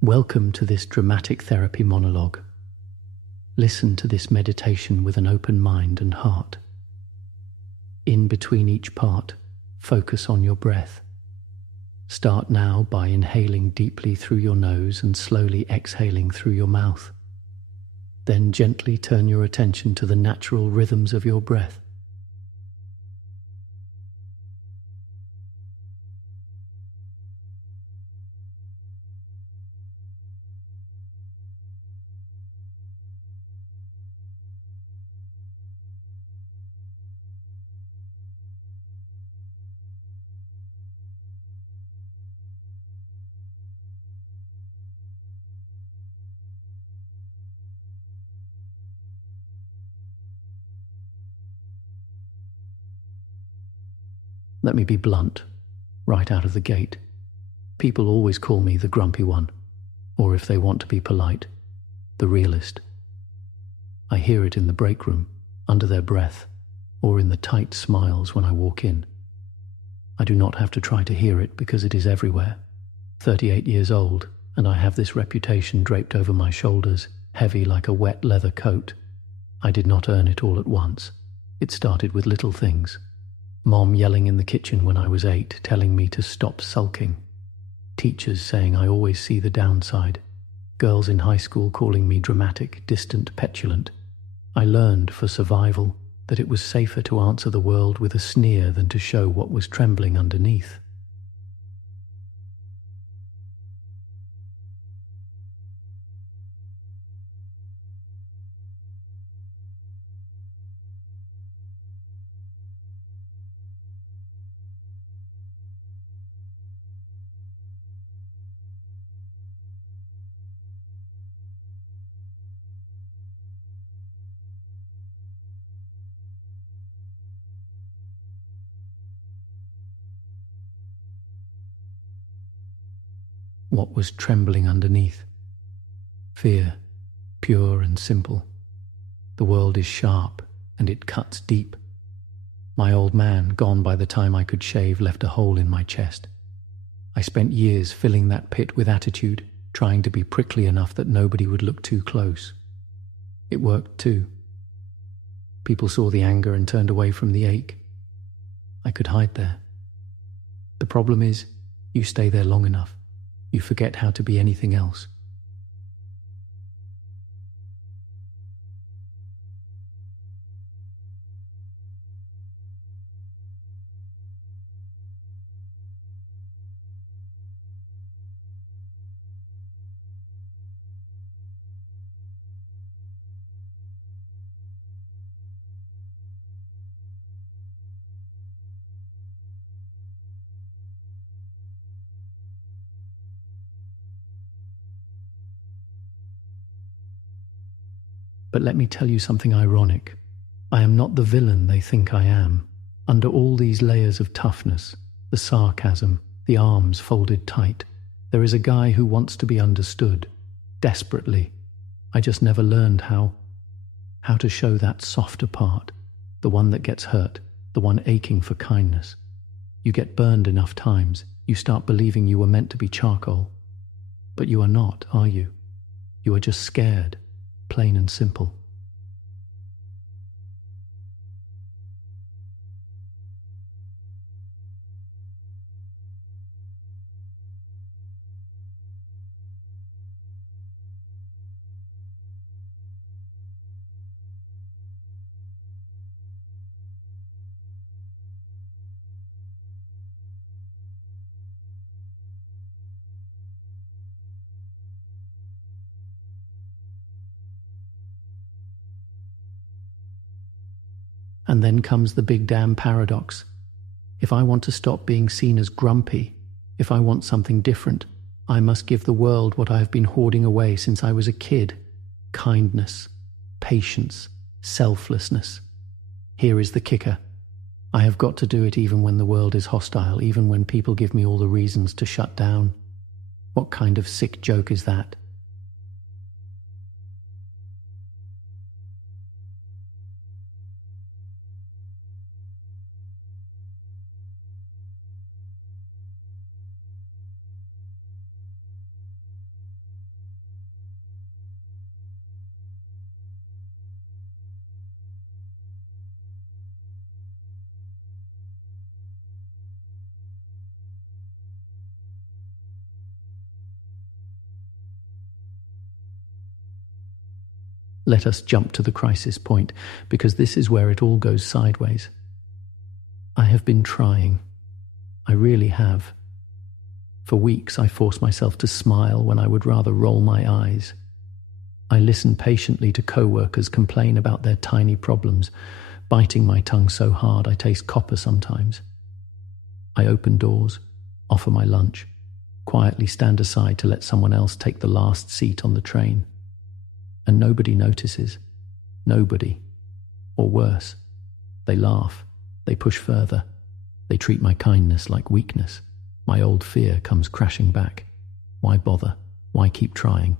Welcome to this dramatic therapy monologue. Listen to this meditation with an open mind and heart. In between each part, focus on your breath. Start now by inhaling deeply through your nose and slowly exhaling through your mouth. Then gently turn your attention to the natural rhythms of your breath. Let me be blunt, right out of the gate. People always call me the grumpy one, or if they want to be polite, the realist. I hear it in the break room, under their breath, or in the tight smiles when I walk in. I do not have to try to hear it because it is everywhere. 38 years old, and I have this reputation draped over my shoulders, heavy like a wet leather coat. I did not earn it all at once. It started with little things. Mom yelling in the kitchen when I was 8, telling me to stop sulking. Teachers saying I always see the downside. Girls in high school calling me dramatic, distant, petulant. I learned, for survival, that it was safer to answer the world with a sneer than to show what was trembling underneath. What was trembling underneath? Fear, pure and simple. The world is sharp, and it cuts deep. My old man, gone by the time I could shave, left a hole in my chest. I spent years filling that pit with attitude, trying to be prickly enough that nobody would look too close. It worked too. People saw the anger and turned away from the ache. I could hide there. The problem is, you stay there long enough, you forget how to be anything else. But let me tell you something ironic. I am not the villain they think I am. Under all these layers of toughness, the sarcasm, the arms folded tight, there is a guy who wants to be understood, desperately. I just never learned how to show that softer part, the one that gets hurt, the one aching for kindness. You get burned enough times, you start believing you were meant to be charcoal. But you are not, are you? You are just scared. Plain and simple. And then comes the big damn paradox. If I want to stop being seen as grumpy, if I want something different, I must give the world what I have been hoarding away since I was a kid. Kindness, patience, selflessness. Here is the kicker. I have got to do it even when the world is hostile, even when people give me all the reasons to shut down. What kind of sick joke is that? Let us jump to the crisis point, because this is where it all goes sideways. I have been trying. I really have. For weeks I forced myself to smile when I would rather roll my eyes. I listen patiently to co-workers complain about their tiny problems, biting my tongue so hard I taste copper sometimes. I open doors, offer my lunch, quietly stand aside to let someone else take the last seat on the train. And nobody notices. Nobody. Or worse, they laugh, they push further, they treat my kindness like weakness. My old fear comes crashing back. Why bother? Why keep trying?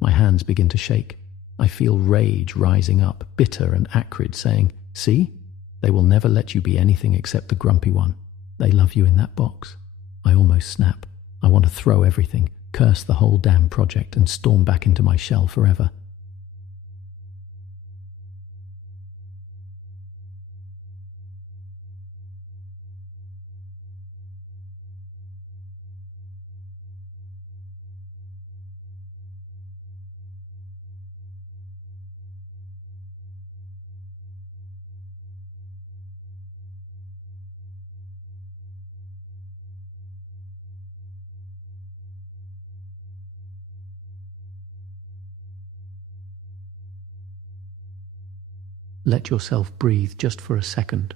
My hands begin to shake. I feel rage rising up, bitter and acrid, saying, "See? They will never let you be anything except the grumpy one. They love you in that box." I almost snap. I want to throw everything, curse the whole damn project, and storm back into my shell forever. Let yourself breathe just for a second,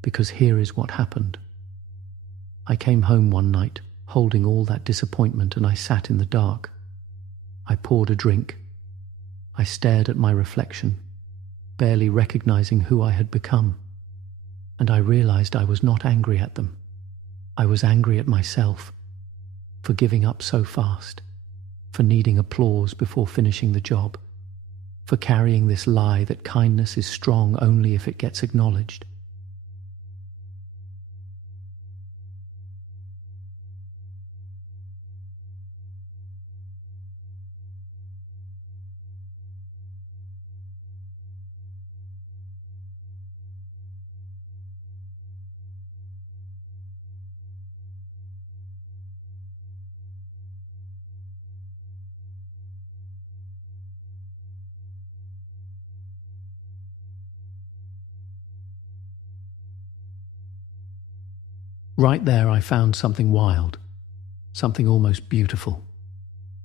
because here is what happened. I came home one night, holding all that disappointment, and I sat in the dark. I poured a drink. I stared at my reflection, barely recognizing who I had become. And I realized I was not angry at them. I was angry at myself, for giving up so fast, for needing applause before finishing the job, for carrying this lie that kindness is strong only if it gets acknowledged. Right there I found something wild, something almost beautiful.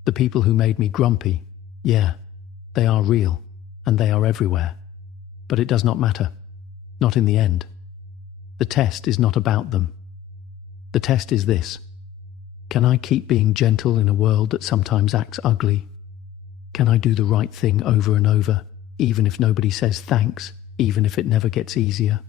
The people who made me grumpy, yeah, they are real, and they are everywhere. But it does not matter, not in the end. The test is not about them. The test is this: can I keep being gentle in a world that sometimes acts ugly? Can I do the right thing over and over, even if nobody says thanks, even if it never gets easier?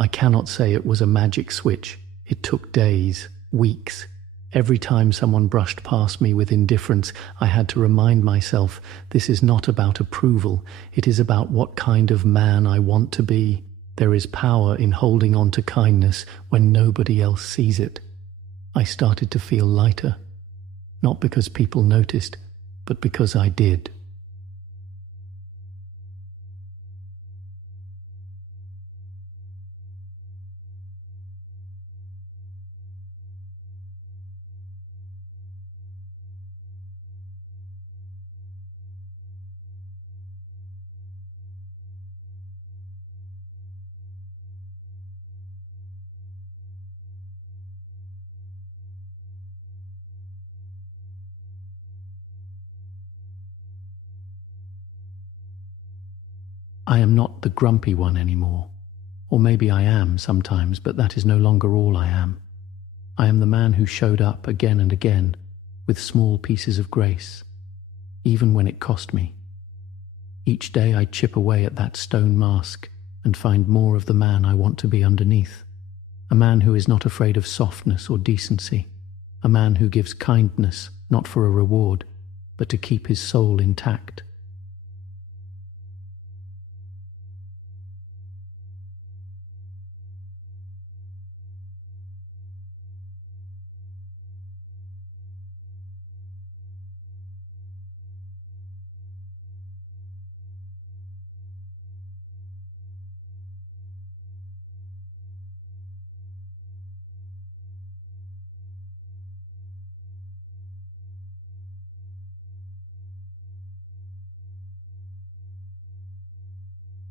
I cannot say it was a magic switch. It took days, weeks. Every time someone brushed past me with indifference, I had to remind myself, this is not about approval. It is about what kind of man I want to be. There is power in holding on to kindness when nobody else sees it. I started to feel lighter, not because people noticed, but because I did. I am not the grumpy one anymore. Or maybe I am sometimes, but that is no longer all I am. I am the man who showed up again and again with small pieces of grace, even when it cost me. Each day I chip away at that stone mask and find more of the man I want to be underneath. A man who is not afraid of softness or decency. A man who gives kindness not for a reward, but to keep his soul intact.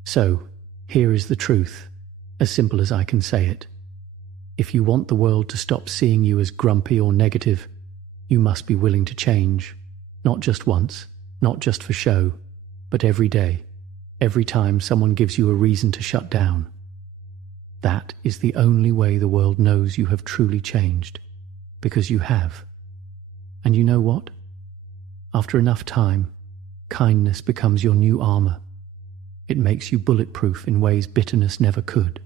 So, here is the truth, as simple as I can say it. If you want the world to stop seeing you as grumpy or negative, you must be willing to change, not just once, not just for show, but every day, every time someone gives you a reason to shut down. That is the only way the world knows you have truly changed, because you have. And you know what? After enough time, kindness becomes your new armor. It makes you bulletproof in ways bitterness never could.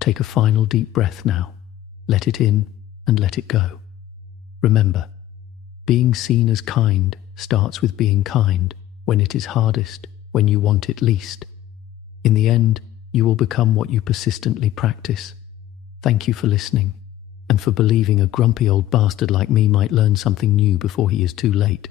Take a final deep breath now. Let it in and let it go. Remember, being seen as kind starts with being kind when it is hardest, when you want it least. In the end, you will become what you persistently practice. Thank you for listening, and for believing a grumpy old bastard like me might learn something new before he is too late.